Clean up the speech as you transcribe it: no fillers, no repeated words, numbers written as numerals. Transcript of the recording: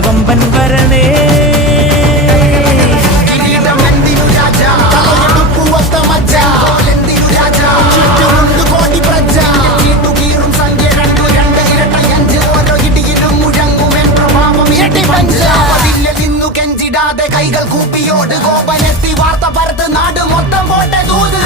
കൊമ്പൻ വരണേ. കൈകൾ കൂപ്പിയോട് കോപനെത്തി വാർത്ത പരത്ത് നാട് മൊത്തം പോട്ടെ ദൂത്.